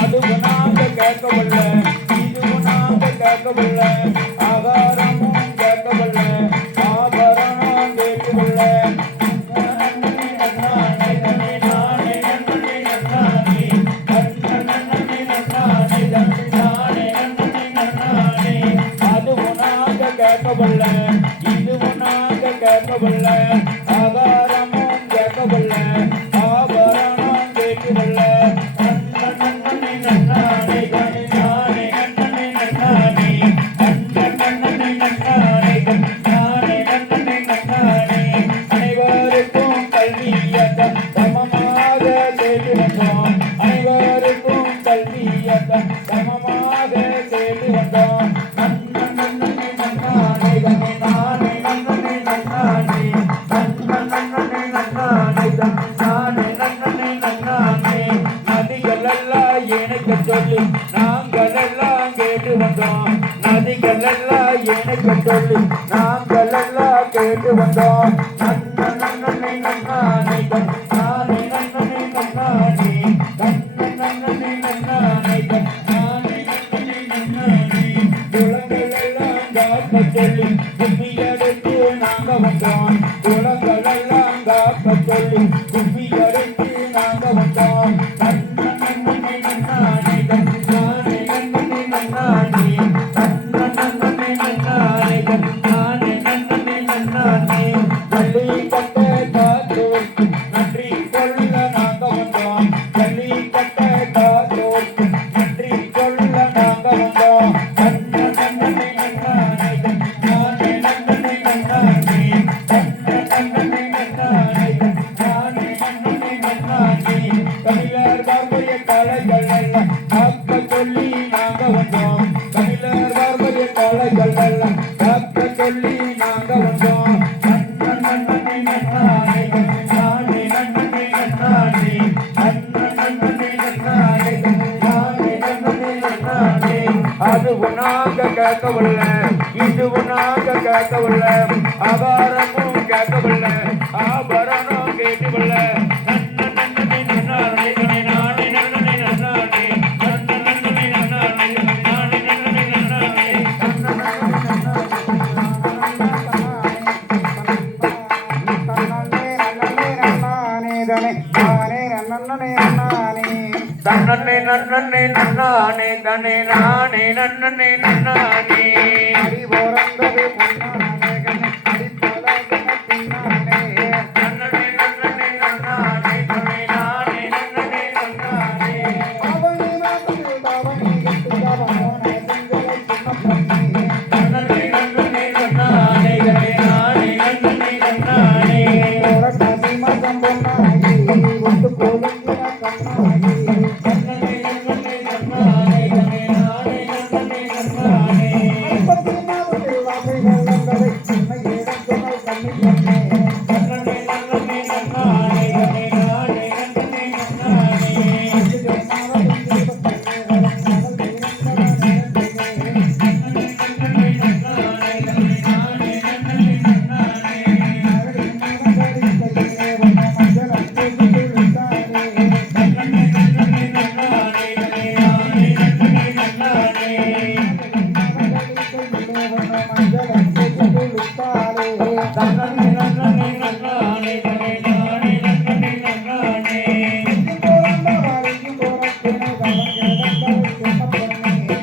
அதுவும் நாங்க கேட்கவில்ல, இதுவும் நாங்க கேட்கவில்ல, ஆகாரமும் கேட்கவில்ல, ஆபரணம் கேட்கவில்ல. அதுவும் நாங்க கேட்கவில்ல, இதுவும் நாங்க கேட்கவில்ல, ஆகாரமும் கேட்கவில்ல, ஆபரணம் கேட்கவில்ல. அனைவருக்கும் கல்வியக்க சமமாக செய்து வந்தோம், அனைவருக்கும் கல்வியக்க சமமாக செய்து வந்தோம். நதிகள் எல்லாம் இணைக்க சொல்லி நாங்கள் எல்லாம் கேட்டு வந்தோம், நதிகள் எல்லாம் இணைக்க சொல்லி நாங்கள் எல்லாம் கேட்டு வந்தோம். குளங்கள் எல்லாம் காக்க சொல்லி குப்பி எடுத்து நாங்க வந்தோம், குளங்கள் எல்லாம் காக்க சொல்லி குப்பி எடுத்து நாங்க வந்தோம். ஜல்லிக்கட்டை காத்தோர்க்கு நன்றி சொல்ல நாங்க வந்தோம், ஜல்லிக்கட்டை காத்தோர்க்கு நன்றி சொல்ல நாங்க வந்தோம். தமிழர் பார்ப்பரிய கலைகள் எல்லாம் காக்க சொல்லி நாங்க வந்தோம், தமிழர் பார்ப்பரிய கலைகள் எல்லாம் காக்க சொல்லி நாங்க வந்தோம். அதுவும் நாங்க கேட்கவில்ல, இதுவும் நாங்க கேட்கவில்ல, ஆகாரமும் கேட்கவில்ல, ஆபரணம் கேட்கவில்ல. நன்னே நன்னே நன்னானே தனே நானே நன்னே நன்னானே. அடி போறந்தது பொன்னானே